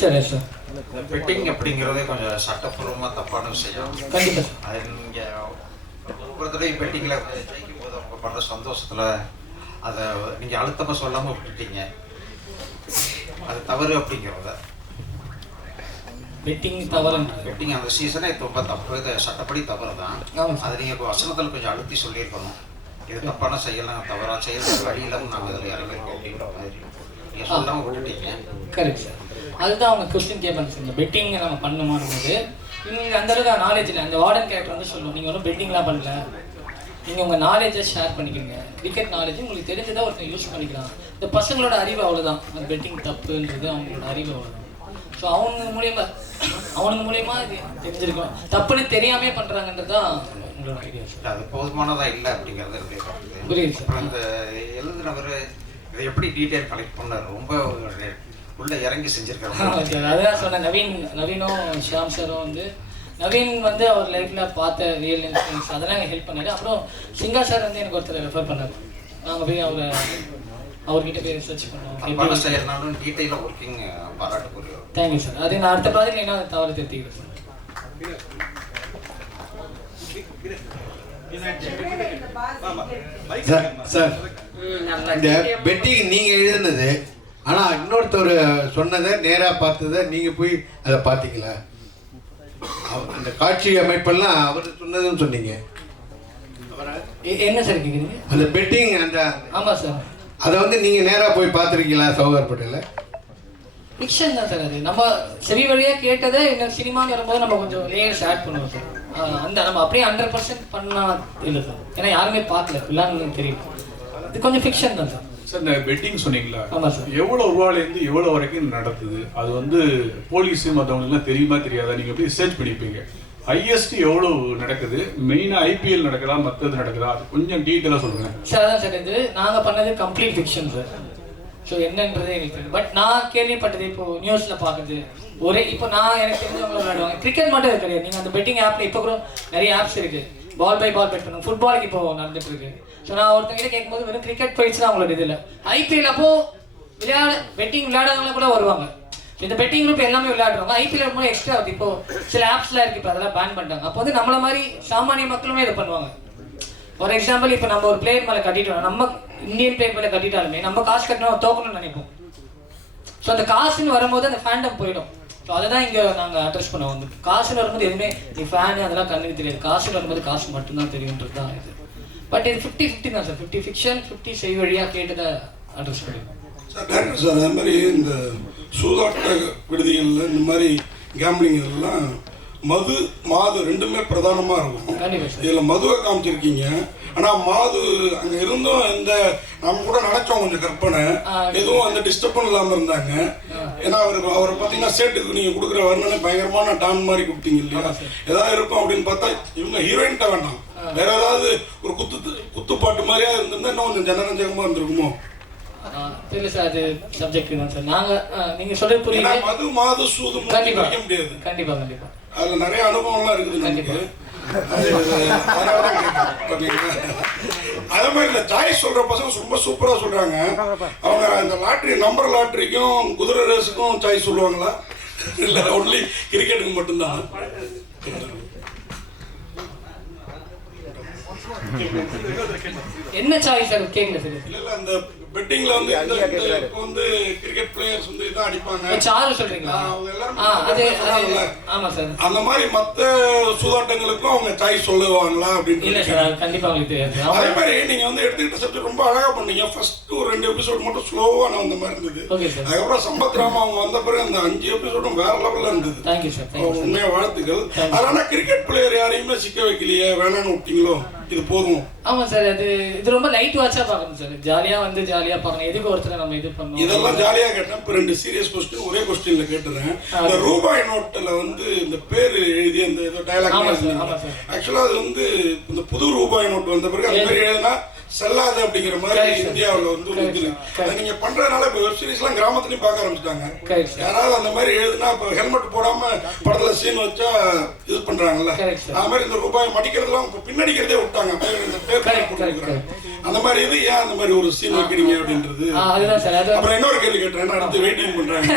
சரி சார். இந்த பெட்டிங் அப்படிங்கிறதே கொஞ்சம் சட்டப்பூர்வமாக தப்பான விஷயம். கண்டிப்பாக அது நீங்கள் ஒவ்வொரு தடவை பெட்டிங்கில் ஜெயிக்கும் போது அவங்க பண்ணுற சந்தோஷத்தில் அதை நீங்கள் அழுத்தமாக சொல்லாமல் விட்டுட்டீங்க. அது தவறு அப்படிங்கிறத பெட்டிங் தவறு. பெட்டிங் அந்த சீசனே ரொம்ப தப்பு, இது சட்டப்படி தவறு தான். அது நீங்கள் வசனத்தில் கொஞ்சம் அழுத்தி சொல்லியிருக்கணும். இது தப்பான செய்யலாம், தவறாக செய்யறது வழியிலும் நாங்கள் அதில் இறங்கிருக்கோம் அப்படின்ற மாதிரி நீங்கள் சொல்லாமல் விட்டுட்டீங்க. Correct sir. அதுதான் அவங்க கொஸ்டின் கேட்பாங்க சார். இந்த பெட்டிங் நம்ம பண்ணும்போது நீங்கள் அந்த அளவுக்கு நாலேஜ் இல்லை. அந்த வார்டன் கேரக்டர் வந்து சொல்லுவோம், நீங்கள் ஒன்றும் பெட்டிங்லாம் பண்ணல, நீங்கள் உங்கள் நாலேஜை ஷேர் பண்ணிக்கிறீங்க. கிரிக்கெட் நாலேஜ் உங்களுக்கு தெரிஞ்சதாக ஒருத்தர் யூஸ் பண்ணிக்கலாம். இந்த பசங்களோட அறிவு அவ்வளோதான். அந்த பெட்டிங் தப்புன்றது அவங்களோட அறிவு அவ்வளோதான். ஸோ அவனுங்க மூலியமா இது தெரிஞ்சிருக்கும். தப்புன்னு தெரியாமே பண்ணுறாங்கன்றது தான் உங்களோட ஐடியா சார். அது போதுமானதாக இல்லை அப்படிங்கிறது புரியுது சார். அந்த எழுதுனவர் இதை எப்படி டீட்டெயில் கலெக்ட் பண்ணார், ரொம்ப உள்ள இறங்கி செஞ்சுருக்காங்க சார். அதான் சொன்னேன், நவீனும் ஷியாம் சாரும் வந்து நவீன் வந்து அவர் லைஃப்பில் பார்த்த ரியல் இன்சிடென்ட்ஸ் அதெல்லாம் எனக்கு ஹெல்ப் பண்ணாரு. அப்புறம் சிங்கா சார் வந்து எனக்கு ஒருத்தர் ரெஃபர் பண்ணார். நாங்கள் போய் அவர்கிட்ட போய் ரிசர்ச் பண்ணோம். செய்யறதுனாலும் டீட்டெயிலாக ஒர்க்கிங் பாராட்டு புரியும். Thank you sir. அது நான் அடுத்த ப்ராஜெக்ட் என்ன தவறு திருத்திக்கிறேன் சார். சார் இந்த பெட்டிங் நீங்கள் எழுதுனது, ஆனால் இன்னொருத்தர் சொன்னதை நேராக பார்த்ததை நீங்கள் போய் அதை பார்த்தீங்களா? அந்த காட்சி அமைப்பெல்லாம் அவர் சொன்னதுன்னு சொன்னீங்க. என்ன சார் கேட்குறீங்க? அந்த பெட்டிங் அந்த ஆமாம் சார். அதை வந்து நீங்கள் நேராக போய் பார்த்துருக்கீங்களா சௌகார்பேட்டையில்? ஃபிக்ஷன் தான் சார். அது நம்ம செவி வழியாக கேட்டதை இன்னும் சினிமான்னு வரும்போது நம்ம கொஞ்சம் லேயர்ஸ் ஆட் பண்ணுவோம் சார். அந்த நம்ம அப்படியே 100% பண்ணால் இல்லை சார். ஏன்னா யாருமே பார்க்கல, பிள்ளைங்க தெரியும். இது கொஞ்சம் ஃபிக்ஷன் தான் சார். சார் இந்த பெட்டிங் சொன்னீங்களா? ஆமாம் சார். எவ்வளோ ரூபாயிலேருந்து எவ்வளோ வரைக்கும் நடத்துது? அது வந்து போலீஸு மற்றவங்களுக்குலாம் தெரியுமா தெரியாதா? நீங்கள் எப்படி ரிசர்ச் பண்ணிப்பீங்க? ஹையஸ்ட் எவ்வளோ நடக்குது? மெயினாக ஐபிஎல் நடக்குதா, மற்றது நடக்குதா? அது கொஞ்சம் டீட்டெயிலாக சொல்லுங்கள் சார். அதான் சார், இது நாங்கள் பண்ணது கம்ப்ளீட் ஃபிக்ஷன் சார். ஸோ என்னன்றது எங்களுக்கு தெரியும். பட் நான் கேள்விப்பட்டது இப்போது நியூஸில் பார்க்குறது ஒரே இப்போ நான் எனக்கு தெரிஞ்சவங்க விளையாடுவாங்க. கிரிக்கெட் மட்டும் இது கிடையாது. நீங்கள் அந்த பெட்டிங் ஆப்பில் இப்போ கூட நிறைய ஆப்ஸ் இருக்குது. பால் பை பால் பெட் பண்ணுங்க. ஃபுட்பாலுக்கு இப்போ நடந்துட்டு இருக்கு. ஸோ நான் ஒருத்தங்கிட்ட கேட்கும்போது வெறும் கிரிக்கெட் போயிடுச்சு தான் அவங்களோட இதில். ஐபிஎல் அப்போது பெட்டிங் விளையாடுறவங்க கூட வருவாங்க. இந்த பெட்டிங் குரூப் எல்லாமே விளையாடுறாங்க. ஐபிஎல் மூலம் எக்ஸ்ட்ரா வருது. இப்போ சில ஆப்ஸ்லாம் இருக்குது, இப்போ அதெல்லாம் பேன் பண்ணிட்டாங்க. அப்போ வந்து நம்மள மாதிரி சாமானிய மக்களுமே இதை பண்ணுவாங்க. ஃபார் எக்ஸாம்பிள், இப்போ நம்ம ஒரு பிளேயர் மேலே கட்டிட்டோம், நம்ம இந்தியன் பிளேயர் மேலே கட்டிட்டாலுமே நம்ம காசு கட்டணும் தோக்கணும்னு நினைப்போம். ஸோ அந்த காசுன்னு வரும்போது அந்த ஃபேண்டம் போயிடும். ஸோ அதை தான் இங்கே நாங்கள் அட்ரஸ் பண்ணுவோம். வந்து காசுன்னு வரும்போது எதுவுமே நீ ஃபேனு அதெல்லாம் கண்ணுக்கு தெரியாது. காசுன்னு வரும்போது காசு மட்டும்தான் தெரியுன்றது தான் இது. பட் இது 50-50 தான் சார். 50 ஃபிக்ஷன், 50 செய் வழியாக கேட்டதை அட்ரஸ் பண்ணிடுவோம் சார். டேரக்டர் சார், அது மாதிரி இந்த சூதாட்ட விடுதிகளில் இந்த மாதிரி கேம்பிளிங் இதெல்லாம் மது மாது ரெண்டுமே பிரதானமாக இருக்கும். இதில் மதுவை காமிச்சிருக்கீங்க, ஆனால் மாது அங்கே இருந்தும் இந்த நம்ம கூட நினைச்சோம் கொஞ்சம் கற்பனை எதுவும் அந்த டிஸ்டர்பும் இல்லாமல் இருந்தாங்க. ஏன்னா அவரை பார்த்தீங்கன்னா சேட்டுக்கு நீங்கள் கொடுக்குற வர்ணனை பயங்கரமான டான் மாதிரி கொடுத்தீங்க இல்லையா? ஏதாவது இருக்கும் அப்படின்னு பார்த்தா இவங்க ஹீரோயின்ட்ட வேண்டாம், வேற ஏதாவது ஒரு குத்துப்பாட்டு மாதிரியா இருந்திருந்தா இன்னும் கொஞ்சம் ஜனரஞ்சகமாக இருந்திருக்குமோ? தெரியல சார். அது சப்ஜெக்ட் தான் சார். நாங்கள் நீங்கள் சொல்ல புரியுது. மது மாது சூதும் கண்டிப்பாக முடியாது. கண்டிப்பாக அதில் நிறைய அனுபவம்லாம் இருக்குது நமக்கு. அதே மாதிரி இந்த சாய்ஸ் சொல்ற பசங்க ரொம்ப சூப்பரா சொல்றாங்க. அவங்க இந்த லாட்டரி நம்பர் லாட்டரிக்கும் குதிரை ரேஸுக்கும் சாய்ஸ் சொல்லுவாங்களா? இல்ல ஒன்லி கிரிக்கெட்டுக்கு மட்டும்தான்? என்ன சாய்ஸ் சார் கேட்கல சார். இல்ல அந்த பெட்டிங்ல வந்து வந்து கிரிக்கெட் பிளேயர்ஸ் வந்து இதான் அடிப்பாங்க. சாரு சொல்றீங்களா? அவங்க எல்லாரும் ஆமா சார். அந்த மாதிரி மத்த சூதாட்டங்களுக்கும் அவங்க சாய்ஸ் சொல்லுவாங்களா அப்படின்னு? இல்ல சார், கண்டிப்பா உங்களுக்கு தெரியாது. அதே மாதிரி நீங்க வந்து எடுத்துக்கிட்ட சப்ஜெக்ட் ரொம்ப அழகா பண்ணீங்க. ஃபர்ஸ்ட் ஒரு 2 எபிசோட் மட்டும் ஸ்லோவா நான் வந்த மாதிரி இருந்தது. அதுக்கப்புறம் சம்பத் ராமா அவங்க வந்த பிறகு அந்த 5 எபிசோடும் வேற லெவல்ல இருந்தது. Thank you sir. உண்மையா வாழ்த்துக்கள். அதனால கிரிக்கெட் பிளேயர் யாரையுமே சிக்க வைக்கலையே, வேணான்னு விட்டீங்களோ? இது போதும். ஆமா சார். இது ரொம்ப லைட் வாட்சா பார்க்கணும் சார். ஜாலியா வந்து ஜாலியா பார்க்கணும். எதுக்கு ஒருத்தர் நம்ம இது பண்ணணும்? இதெல்லாம் ஜாலியா கேட்டேன். இப்போ 2 சீரியஸ் கொஸ்டின் ஒரே கொஸ்டின்ல கேட்டுறேன். இந்த ரூபாய் நோட்டில் வந்து இந்த பேர் எழுதி அந்த ஏதோ டயலாக் ஆக்சுவலா அது வந்து இந்த புது ரூபாய் நோட்டு வந்த பிறகு அந்த மாதிரி எழுதினா செல்லாது அப்படிங்கிற மாதிரி இந்தியாவில் வந்து அது நீங்க பண்றதுனால இப்போ வெப் சீரிஸ்லாம் கிராமத்துலயும் பார்க்க ஆரம்பிச்சிட்டாங்க. யாராவது அந்த மாதிரி எழுதுனா இப்போ ஹெல்மெட் போடாம படத்துல சீன் வச்சா இது பண்றாங்கல்ல, அது மாதிரி இந்த ரூபாய் மடிக்கிறதுலாம் இப்போ பின்னடிக்கிறதே விட்டாங்க. அந்த மாதிரி இது ஏன் அந்த மாதிரி ஒரு சீன் வைக்கிறீங்க அப்படின்றது. அப்புறம் இன்னொரு கேள்வி கேட்டேன், அடுத்து வெயிட்டிங் பண்றாங்க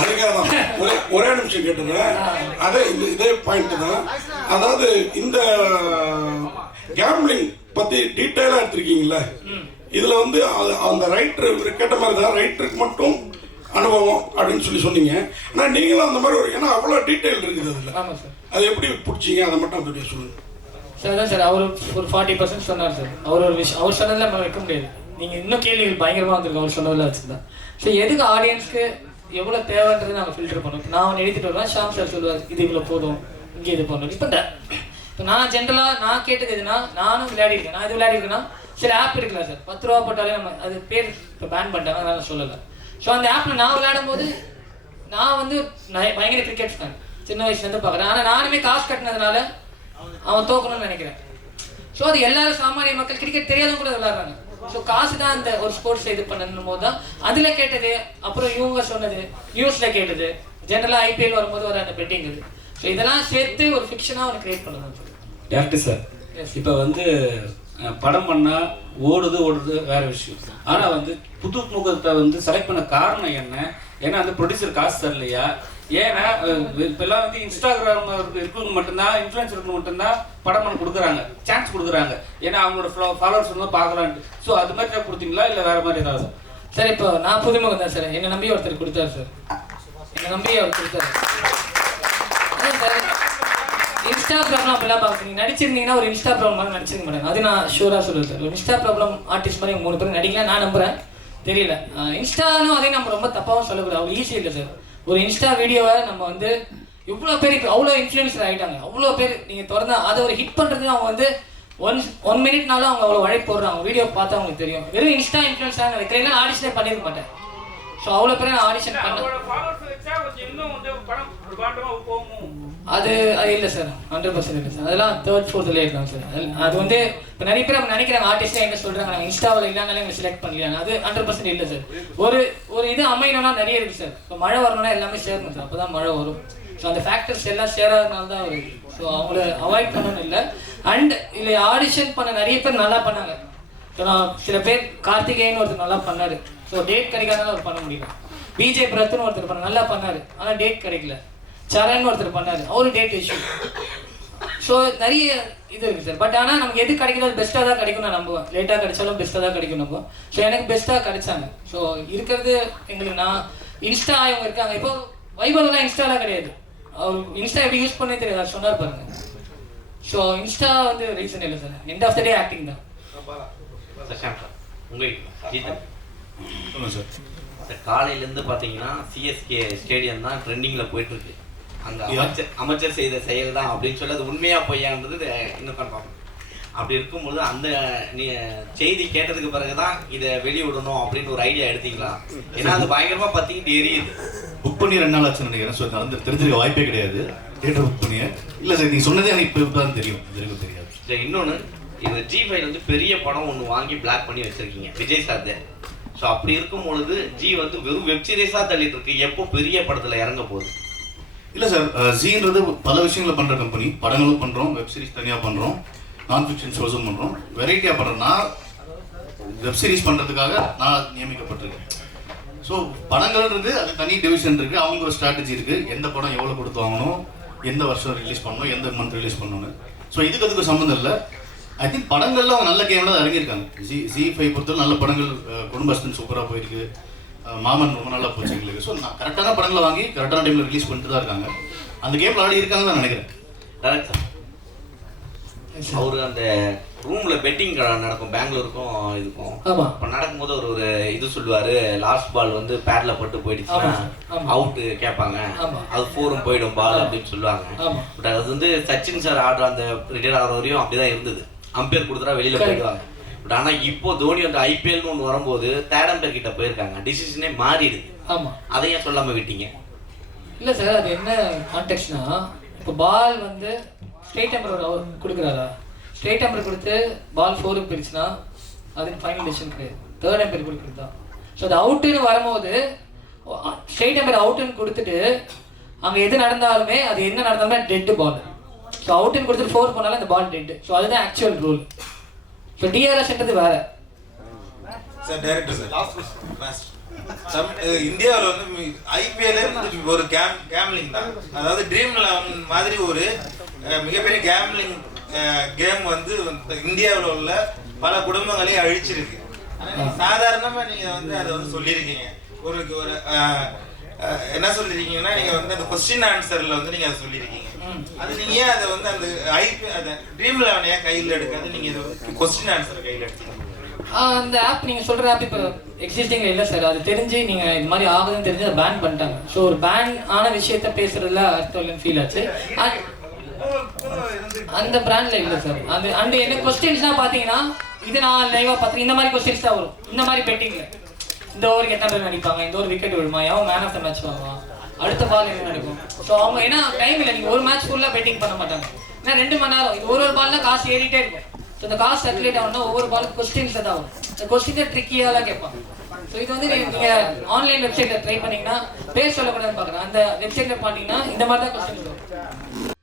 அதுக்காக தான் ஒரே நிமிஷம் கேட்டுறேன். அதே இதே பாயிண்ட் தான். அதாவது இந்த கேம்பிளிங் பத்தி டீட்டெயிலாக எடுத்திருக்கீங்களா? இதுல வந்து அந்த ரைட்டர் கேட்ட மாதிரி தான், ரைட்டருக்கு மட்டும் அனுபவம் அப்படின்னு சொன்னீங்க. ஆனால் நீங்களும் அந்த மாதிரி ஒரு, ஏன்னா அவ்வளோ டீட்டெயில் இருக்குது அதில், அது எப்படி பிடிச்சிங்க அதை மட்டும் அப்படியே சொல்லுங்க சார். அதான் சார், அவர் ஒரு 40% சொன்னார் சார். அவர் ஒரு விஷயம் அவர் சொன்னதில் நம்ம வைக்க முடியாது. நீங்கள் இன்னும் கேள்விகள் பயங்கரமாக வந்திருக்கு அவர் சொன்னதில் வச்சுருந்தா. ஸோ எதுக்கு ஆடியன்ஸ்க்கு எவ்வளோ தேவைன்றது நாங்கள் ஃபில்டர் பண்ணுவோம். நான் ஒன்று எழுதிட்டு வருவேன், ஷாம் சார் சொல்லுவார் இது இவ்வளோ போதும், இங்கே இது பண்ணணும். இப்போ நான் ஜென்ரலாக நான் கேட்டது எதுனா, நானும் விளையாடிருக்கேன். நான் இது விளையாடிருக்கேன்னா சில ஆப் இருக்குல்ல சார், 10 ரூபா போட்டாலே நம்ம அது பேர் இப்போ பேன் பண்ணிட்டாங்க, அதனால சொல்லலை. ஸோ அந்த ஆப்பில் நான் விளையாடும் போது நான் வந்து பயங்கர கிரிக்கெட் ஃபேன், சின்ன வயசுலேருந்து பார்க்குறேன். ஆனால் நானுமே காசு கட்டினதுனால அவன் தோக்கணும்னு நினைக்கிறேன். ஸோ அது எல்லாரும் சாமானிய மக்கள் கிரிக்கெட் தெரியாதும் கூட விளையாடுறாங்க. ஸோ காசு தான் அந்த ஒரு ஸ்போர்ட்ஸ் இது பண்ணணும் போது தான் அதில் கேட்டது. அப்புறம் இவங்க சொன்னது, நியூஸில் கேட்டது, ஜென்ரலாக ஐபிஎல் வரும்போது வர அந்த பெட்டிங் இது. ஸோ இதெல்லாம் சேர்த்து ஒரு ஃபிக்ஷனாக ஒன்று கிரியேட் பண்ணணும் சார். டேரக்டர் சார், இப்போ வந்து படம் பண்ணால் ஓடுது வேற விஷயம். ஆனால் வந்து புது முகத்தை வந்து செலக்ட் பண்ண காரணம் என்ன? ஏன்னா அந்த ப்ரொடியூசர் காசு தரலையா? ஏன்னா இப்பெல்லாம் வந்து இன்ஸ்டாகிராம் இருக்கவங்க மட்டும்தான், இன்ஃப்ளூயன்சருக்கு மட்டும்தான் படம் பண்ண கொடுக்குறாங்க, சான்ஸ் கொடுக்குறாங்க. ஏன்னா அவங்களோட ஃபாலோவர்ஸ் வந்து பார்க்கலான்ட்டு. ஸோ அது மாதிரி தான் கொடுத்தீங்களா இல்லை வேற மாதிரி ஏதாவது? சார் இப்போ நான் புதுமுகம் தான் சார். என்னை நம்பி ஒருத்தர் கொடுத்தாரு சார், என்னை நம்பி அவர் கொடுத்தாரு. அதான் சார், இன்ஸ்டா ப்ராப்ளம் அப்படிலாம் பார்க்குறீங்க. நடிச்சிருந்தீங்கன்னா ஒரு இன்ஸ்டா ப்ராப்ளம் மாதிரி நடிச்சிருக்க மாட்டாங்க. அது நான் ஷூராக சொல்லுவேன் சார். ஒரு இன்ஸ்டா ப்ராப்ளம் ஆர்டிஸ்ட் மாதிரி 3 பேர் நடிக்கலாம் நான் நம்புகிறேன். தெரியல இன்ஸ்டாலும் அதே நம்ம ரொம்ப தப்பாகவும் சொல்லக்கூடாது. அவ்வளோ ஈஸி இல்லை சார். ஒரு இன்ஸ்டா வீடியோவை நம்ம வந்து இவ்வளோ பேர் இப்போ அவ்வளோ இன்ஃப்ளூயன்சர் ஆகிட்டாங்க. அவ்வளோ பேர் நீங்கள் திறந்தா அதை ஒரு ஹிட் பண்ணுறது அவங்க வந்து ஒன் மினிட்னாலும் அவங்க அவ்வளோ உழைப்பு போடுறாங்க. வீடியோ பார்த்தா அவங்களுக்கு தெரியும். வெறும் இன்ஸ்டா இன்ஃப்ளூயன்ஸாக வைக்கிறீங்கன்னா ஆடிஷனே பண்ணியிருக்க மாட்டேன். ஸோ அவ்வளோ பேர் நான் ஆடிஷன் பண்ணேன். அது இல்லை சார், 100% இல்லை சார். அதெல்லாம் 3rd 4th இருக்காங்க சார். அது வந்து இப்போ நிறைய பேர் நம்ம நினைக்கிறாங்க ஆர்டிஸ்டாக என்ன சொல்கிறாங்க, நாங்கள் இன்ஸ்டாவில் இல்லைனாலும் எங்களை செலக்ட் பண்ணலையாங்க. அது 100% இல்லை சார். ஒரு இது அமையணும்னா நிறைய இருக்குது சார். இப்போ மழை வரணும்னா எல்லாமே சேரணும் சார், அப்போ தான் மழை வரும். ஸோ அந்த ஃபேக்டர்ஸ் எல்லாம் சேராதனால தான் வருது. ஸோ அவங்கள அவாய்ட் பண்ணணும் இல்லை. அண்ட் இல்லை ஆடிஷன் பண்ண நிறைய பேர் நல்லா பண்ணாங்க. ஸோ நான் சில பேர் கார்த்திகேயன் ஒருத்தர் நல்லா பண்ணார். ஸோ டேட் கிடைக்காதனால அவர் பண்ண முடியல. பிஜே பிரத்துன்னு ஒருத்தர் பண்ண நல்லா பண்ணார், ஆனால் டேட் கிடைக்கல. சரண் ஒருத்தர் பண்ணார், அவரு டேட் இஷ்யூ. ஸோ நிறைய இது இருக்குது சார். பட் ஆனால் நமக்கு எது கிடைக்குதோ அது பெஸ்ட்டாக தான் கிடைக்கும் நான் நம்புவேன். லேட்டாக கிடைச்சாலும் பெஸ்ட்டாக தான் கிடைக்கும் நம்புவேன். ஸோ எனக்கு பெஸ்ட்டாக கிடைச்சாங்க. ஸோ இருக்கிறது எங்களுக்கு நான் இன்ஸ்டா இவங்க இருக்காங்க. இப்போ வைபவெல்லாம் இன்ஸ்டாலாம் கிடையாது. அவர் இன்ஸ்டா எப்படி யூஸ் பண்ணே தெரியாது, அது சொன்னார் பாருங்க. ஸோ இன்ஸ்டா வந்து ரீசன் இல்லை sir. End of the day acting தான். காலையிலேருந்து பார்த்தீங்கன்னா சிஎஸ்கே ஸ்டேடியம் தான் ட்ரெண்டிங்கில் போயிட்டுருக்கு. அந்த அமைச்சர் செய்த செயல் தான் அப்படின்னு சொல்லி அது உண்மையாக பொய்யான்றது இன்னும் கன்ஃபார்ம். அப்படி இருக்கும்போது அந்த செய்தி கேட்டதுக்கு பிறகு தான் இதை வெளியிடணும் அப்படின்னு ஒரு ஐடியா எடுத்தீங்களா? ஏன்னா அது பயங்கரமாக பார்த்தீங்கன்னா எரியுது. புக் பண்ணி 2 நாள் ஆச்சு நினைக்கிறேன். ஸோ நடந்து தெரிஞ்சிருக்க வாய்ப்பே கிடையாது. தியேட்டர் புக் பண்ணிய இல்லை சார், நீங்கள் சொன்னதே எனக்கு இப்போ தான் தெரியும், தெரியும் தெரியாது. சரி, இன்னொன்று இந்த G5 வந்து பெரிய படம் ஒன்று வாங்கி பிளாக் பண்ணி வச்சுருக்கீங்க, விஜய் சார். ஸோ அப்படி இருக்கும் பொழுது ஜி வந்து வெறும் வெப் சீரிஸாக தள்ளிட்டு இருக்கு. எப்போ பெரிய படத்தில் இறங்க போகுது? இல்லை சார், ஜீன்றது பல விஷயங்களை பண்ணுற கம்பெனி. படங்களும் பண்ணுறோம், வெப் சீரிஸ் தனியாக பண்ணுறோம், நான் ஃபிக்ஷன் ஷோஸும் பண்ணுறோம், வெரைட்டியாக பண்ணுறோம். நான் வெப் சீரிஸ் பண்ணுறதுக்காக நான் நியமிக்கப்பட்டிருக்கேன். ஸோ படங்கள்ன்றது அது தனி டிவிஷன் இருக்குது, அவங்க ஒரு ஸ்ட்ராட்டஜி இருக்குது. எந்த படம் எவ்வளோ கொடுத்து வாங்கணும், எந்த வருஷம் ரிலீஸ் பண்ணணும், எந்த மந்த் ரிலீஸ் பண்ணணும்னு. ஸோ அதுக்கு சம்மந்தம் இல்லை. ஐ திங்க் படங்கள்ல அவங்க நல்ல கேம்ல தான் இறங்கியிருக்காங்க. G5 பொறுத்தவரை நல்ல படங்கள், குடும்பஸ்தன் சூப்பராக போயிருக்கு, மாமன் ரொம்ப நல்லா போச்சு எங்களுக்கு. ஸோ நான் கரெக்டான படங்களை வாங்கி கரெக்டான டைமில் ரிலீஸ் பண்ணிட்டு தான் இருக்காங்க. அந்த கேமில் ஆடி இருக்காங்க தான் நினைக்கிறேன். டேரக்ட் சார், அவரு அந்த ரூம்ல பெட்டிங் நடக்கும் பெங்களூருக்கும் இதுக்கும். இப்போ நடக்கும்போது ஒரு இது சொல்லுவாரு, லாஸ்ட் பால் வந்து பேட்ல பட்டு போயிடுச்சுன்னா அவுட்டு கேட்பாங்க, அது 4ம் போயிடும் பால் அப்படின்னு சொல்லுவாங்க. பட் அது வந்து சச்சின் சார் ஆடுற அந்த ரிட்டையர் ஆகிற வரையும் அப்படிதான் இருந்தது. அம்பையர் கொடுத்துட்டா வெளியில போயிடுவாங்க. பட் ஆனா இப்போ தோனி வந்து ஐபிஎல்னு ஒன்று வரும்போது 3rd அம்பையர் கிட்ட போயிருக்காங்க, டிசிஷனே மாறிடுது. அதை ஏன் சொல்லாம விட்டீங்க? இல்லை சார், அது என்ன கான்டெக்ட்னா, இப்போ பால் வந்து ஸ்ட்ரெயிட் அம்பர் அவர் கொடுக்குறாரா, ஸ்ட்ரெயிட் அம்பர் கொடுத்து பால் 4க்கு போயிடுச்சுன்னா அது ஃபைனல் டிசிஷன் கிடையாது, 3rd அம்பர் கொடுக்குறது தான். ஸோ அது அவுட்டுன்னு வரும்போது ஸ்ட்ரெயிட் அம்பர் அவுட்டுன்னு கொடுத்துட்டு அங்கே எது நடந்தாலுமே அது என்ன நடந்தாலுமே டெட்டு பால். ஸோ அவுட்டுன்னு கொடுத்துட்டு 4 போனாலும் அந்த பால் டெட்டு. ஸோ அதுதான் ஆக்சுவல் ரூல். ஸோ டிஆர்எஸ்ன்றது வேற. சார் டைரக்டர் சார், லாஸ்ட் இந்தியாவில் வந்து ஐபிஎல்லே வந்து ஒரு கேம்லிங் தான். அதாவது ட்ரீம் 11 மாதிரி ஒரு மிகப்பெரிய கேம்லிங் கேம் வந்து இந்தியாவில் உள்ள பல குடும்பங்களை அழிச்சிருக்கு. சாதாரணமாக நீங்கள் வந்து அதை வந்து சொல்லியிருக்கீங்க. ஒரு என்ன சொல்லியிருக்கீங்கன்னா நீங்கள் வந்து அந்த கொஸ்டின் ஆன்சரில் வந்து நீங்கள் அதை சொல்லியிருக்கீங்க. அது நீங்கள் ஏன் அதை வந்து அந்த அந்த ட்ரீம் 11 ஏன் கையில் எடுக்காது, நீங்கள் இதை கொஸ்டின் ஆன்சரை கையில் எடுத்தீங்க? அந்த ஆப் நீங்கள் சொல்கிற ஆப் இப்போ எக்ஸிஸ்டிங்கில் இல்லை சார். அது தெரிஞ்சு நீங்கள் இது மாதிரி ஆகுதுன்னு தெரிஞ்சு அதை பேன் பண்ணிட்டாங்க. ஸோ ஒரு பேன் ஆன விஷயத்த பேசுறதுல அர்த்தம் ஃபீல் ஆச்சு. அந்த பிராண்டில் இல்லை சார். அது அண்ட் எனக்கு கொஸ்டின்ஸ்லாம் பார்த்தீங்கன்னா இது நான் லைவாக பார்த்து இந்த மாதிரி கொஸ்டின்ஸ் தான் வரும். இந்த மாதிரி பெட்டிங்கில் இந்த ஓவருக்கு எத்தனை பேர் நடிப்பாங்க, இந்த ஒரு விக்கெட் விடுமா, எவன் மேன் ஆஃப் த மேட்ச் வாங்குவான், அடுத்த பால் என்ன நடக்கும். ஸோ அவங்க ஏன்னா டைம் இல்லை, நீங்கள் ஒரு மேட்ச் ஃபுல்லாக பெட்டிங் பண்ண மாட்டாங்க. ஏன்னா 2 மணி நேரம் இது ஒரு பால் தான் காசு ஏறிட்டே இருக்கும். ஸோ இந்த காசு சர்க்குலேட் ஆகணும்னா ஒவ்வொரு பாலுக்கு கொஸ்டின்ஸ் தான் வரும். இந்த கொஸ்டின் ட்ரிக்கியாக தான் கேட்பாங்க. ஸோ இது வந்து நீங்கள் ஆன்லைன் வெப்சைட்டில் ட்ரை பண்ணிங்கன்னா பேர் சொல்லக்கூடாதுன்னு பார்க்குறேன். அந்த வெப்சைட்டில் பார்த்தீங்கன்னா இந்த மாதிரி தான் கொஸ்டின்ஸ் வரும்.